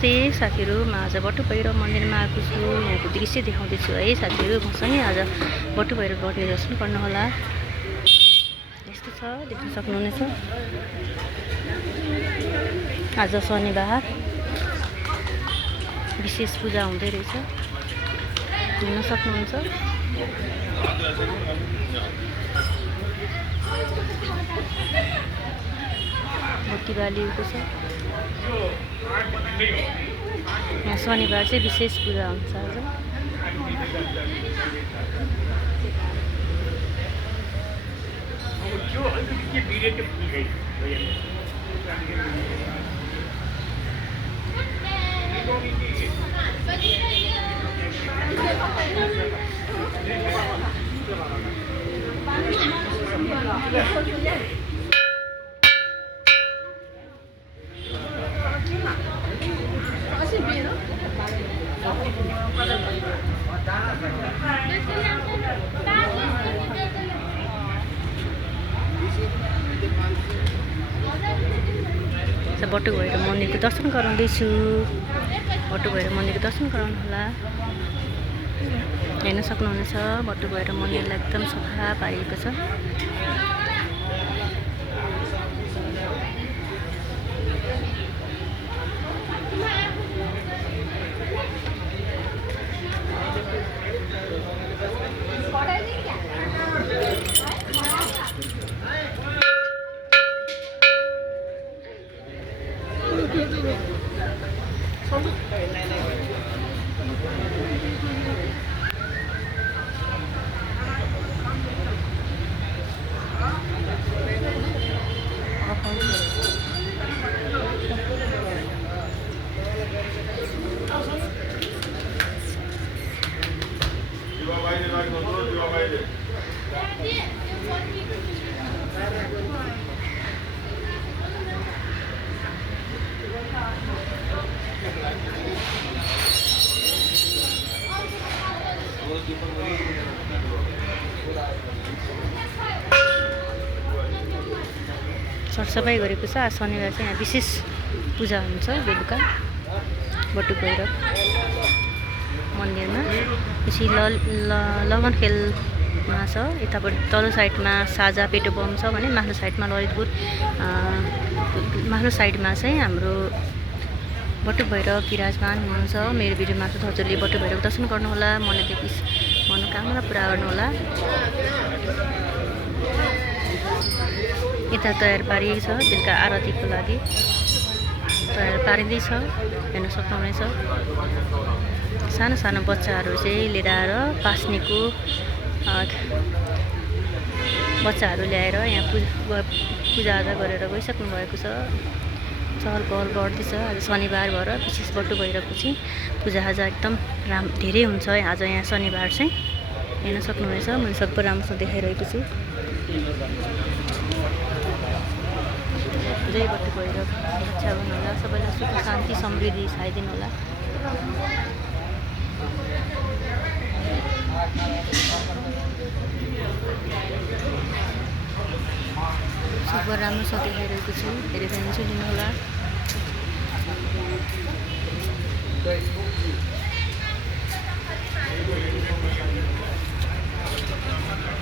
नमस्ते साथीहरु, म आज बटुभैरव मन्दिरमा आएको छु। यहाँको दृश्य देखाउँदैछु है साथीहरु। मसँगै आज बटुभैरव मन्दिर दर्शन गर्नु होला। यस्तो छ, देख्न सक्नुहुनेछ। आज शनिबार विशेष पूजा हुँदै रहेछ, हेर्न सक्नुहुन्छ। बत्ती बालिएको छ। यहाँ शनिबार चाहिँ विशेष पूजा हुन्छ आज। बटुभैरव मन्दिरको दर्शन गराउँदैछु। बटुभैरव मन्दिरको दर्शन गराउनु होला। हेर्न सक्नुहुनेछ, बटुभैरव मन्दिरलाई एकदम सफा पारिएको छ। सरसफाइ गरेको छ। आज शनिबार चाहिँ यहाँ विशेष पूजा हुन्छ बेलुका बटुभैरव मन्दिरमा। पछि लगन खेलमा छ। यतापट्टि तल्लो साइडमा साझा पेटो बम छ भने माथिल्लो साइडमा ललितपुर, माथिल्लो साइडमा चाहिँ हाम्रो बटुभैरव विराजमान हुनुहुन्छ। मेरो भिडियो मार्फत हजुरले बटुभैरव दर्शन गर्नुहोला, मनोकामना पुरा गर्नुहोला। यता तयार पारिएको छ, बेलुका आरतीको लागि तयार पारिँदैछ, हेर्न सक्नुहुनेछ। सानो सानो बच्चाहरू चाहिँ लिएर आएर पास्नेको बच्चाहरू ल्याएर यहाँ पूजाआजा गरेर गइसक्नु भएको छ। चहल पहल बढ्दैछ। आज शनिबार भएर विशेष बटुभैरवको चाहिँ पूजाआजा एकदम धेरै हुन्छ आज यहाँ शनिबार चाहिँ, हेर्न सक्नुहुनेछ। मैले सबै राम्रोसँग देखाइरहेको छु। जय बटुभैरव, रक्षा गर्नुहोला, सबैलाई सुख शान्ति समृद्धि छाइदिनु होला। सबै राम्रोसँग देखाइरहेको छु, हेरेर लिनु होला।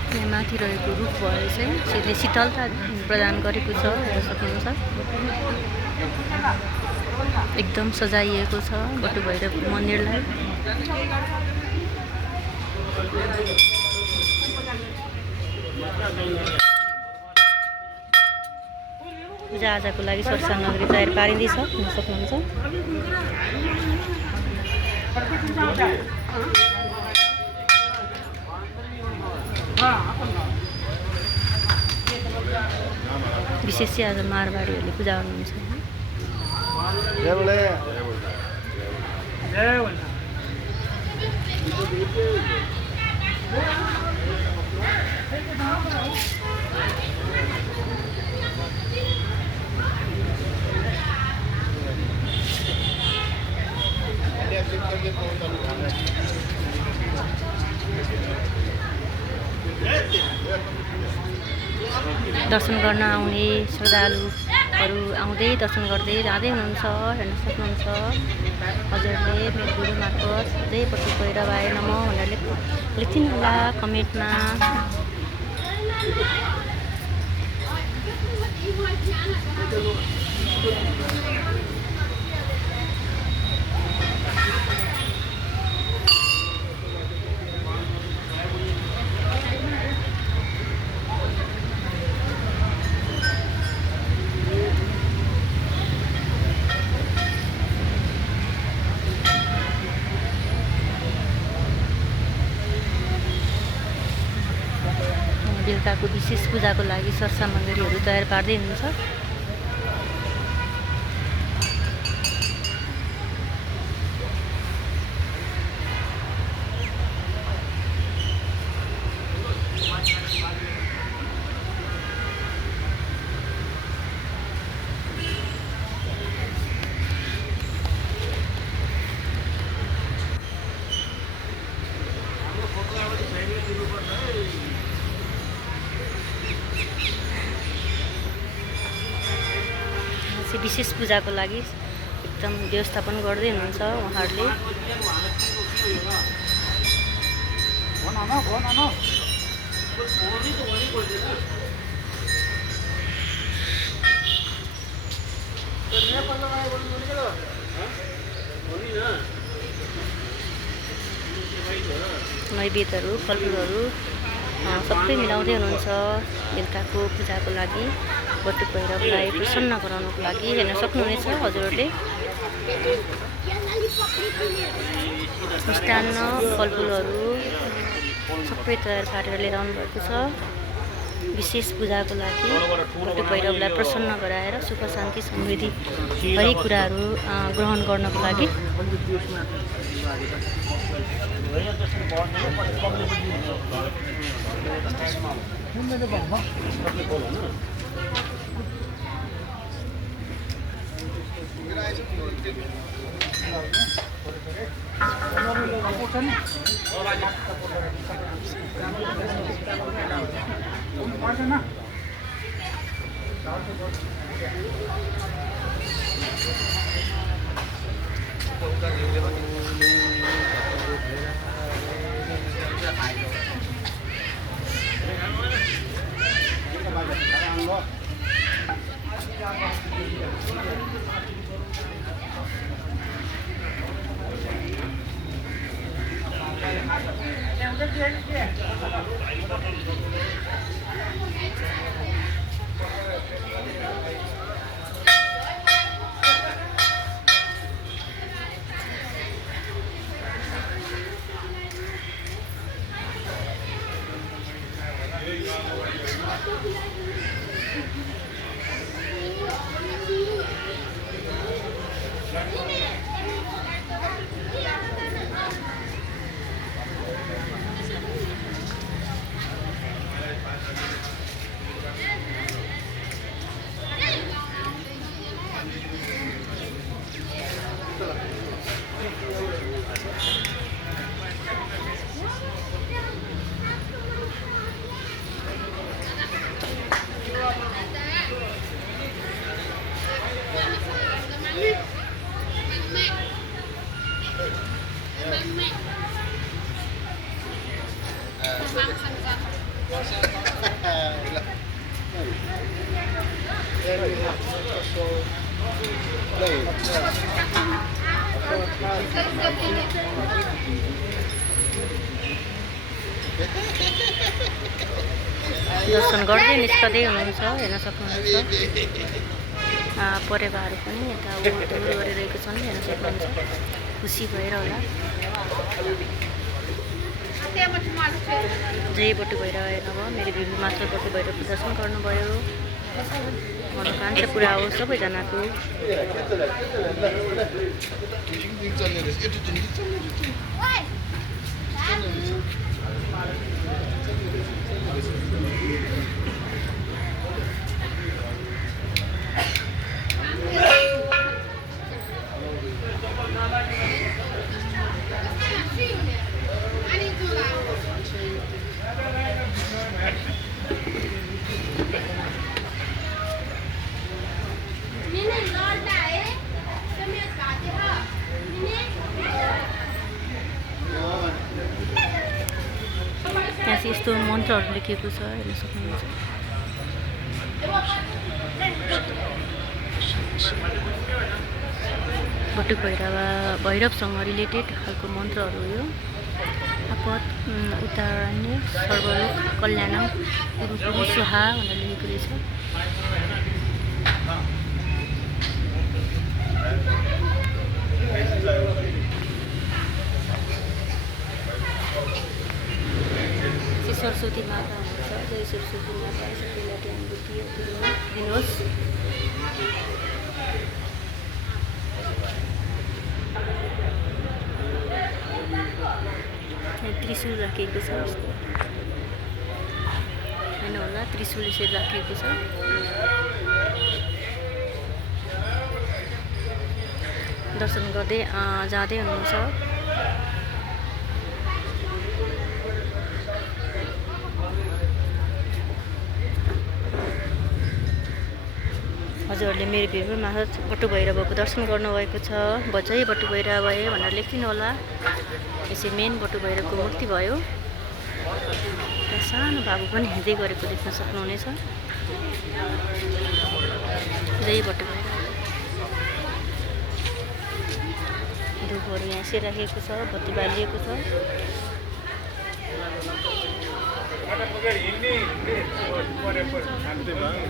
यहाँ माथि रहेको रुख भएर चाहिँ यसले शीतलता प्रदान गरेको छ, हेर्न सक्नुहुन्छ। एकदम सजाइएको छ बटुभैरव मन्दिरलाई। पूजाआजाको लागि सरसामग्री तयार पारिँदैछ, हेर्न सक्नुहुन्छ। विशेष चाहिँ आज मारवाडीहरूले पूजा गर्नुहुन्छ। दर्शन गर्न आउने श्रद्धालु अरू आउँदै दर्शन गर्दै जाँदै हुनुहुन्छ, हेर्न सक्नुहुन्छ। हजुरहरूले मेरो भिडियो मार्फत जय पट्टु भैरवाय नमः भनेर लेखिदिनु होला कमेन्टमा। बेलुकाको विशेष पूजाको लागि सरसामग्रीहरू तयार पार्दै हुनुहुन्छ। विशेष पूजाको लागि एकदम व्यवस्थापन गर्दै हुनुहुन्छ उहाँहरूले। नैवेद्यहरू फलफुलहरू सबै मिलाउँदै हुनुहुन्छ बेलुकाको पूजाको लागि। बटु भैरवलाई प्रसन्न गराउनको लागि हेर्न सक्नुहुनेछ हजुरहरूले। मिष्टान्न फलफुलहरू सबै तयार पारेर लिएर आउनुभएको छ विशेष पूजाको लागि। बटु भैरवलाई प्रसन्न गराएर सुख शान्ति समृद्धि हरेक कुराहरू ग्रहण गर्नको लागि। दर्शन गर्दै निस्कदै हुनुहुन्छ हेर्न सक्नुहुन्छ। परेवाहरू पनि यता उडुल गरिरहेको छन् हेर्न सक्नुहुन्छ। खुसी भएर होला। जय बटु भैरवाय नमः। मेरो भिडियो मात्र बटु भैरवको दर्शन गर्नुभयो। मनोकांक्षा पुरा होस् सबैजनाको। माथि यस्तो मन्त्रहरू लेखिएको छ, हेर्न सक्नुहुन्छ। बटुक भैरवसँग रिलेटेड खालको मन्त्रहरू हो यो। आपद उतारण्य सर्वलोक कल्याणम गुरु स्वाहा भनेर लेखेको रहेछ। सरस्वती माता हुनुहुन्छ। जय सरस्वती माता, सबैलाई ज्ञान बुद्धि दिनुहोस्। त्रिशूल राखिएको छ, यस्तो होइन होला, त्रिशूल यसरी राखिएको छ। दर्शन गर्दै जाँदै हुनुहुन्छ। हजुरहरूले मेरो भिडियो मार्फत बटुक भैरवको दर्शन गर्नुभएको छ, जय बटुक भैरव भए भनेर लेखिदिनु होला। यसै मेन बटुक भैरवको मूर्ति भयो। त्यहाँ सानो बाबु पनि हिँड्दै गरेको देख्न सक्नुहुनेछ। जय बटुक भैरव। धुपहरू यहाँ यसरी राखेको छ, बत्ती बालिएको छ।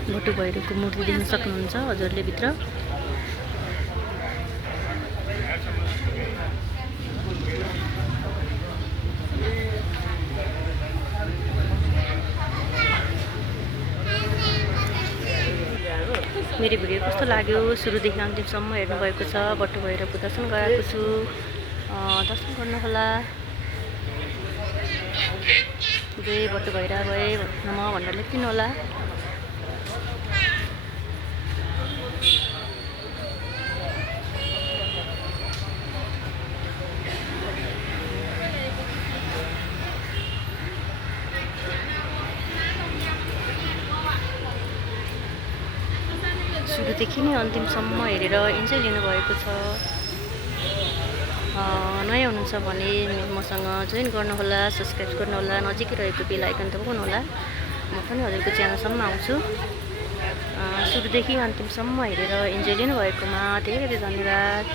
बटुक भैरवको मूर्ति देख्न सक्नुहुन्छ हजुरले भित्र। मेरो भिडियो कस्तो लाग्यो, सुरुदेखि अन्तिमसम्म हेर्नुभएको छ। बटुक भैरवको दर्शन गराएको छु, दर्शन गर्नुहोला। जय बटुक भैरव भए नमः भनेर लेखिदिनु होला। सुरुदेखि नै अन्तिमसम्म हेरेर इन्जोय लिनुभएको छ। नयाँ हुनुहुन्छ भने मसँग जोइन गर्नुहोला, सब्सक्राइब गर्नुहोला, नजिकै रहेको बेल आइकन दबाउनुहोला। म पनि हजुरको च्यानलसम्म आउँछु। सुरुदेखि अन्तिमसम्म हेरेर इन्जोय लिनुभएकोमा धेरै धेरै धन्यवाद।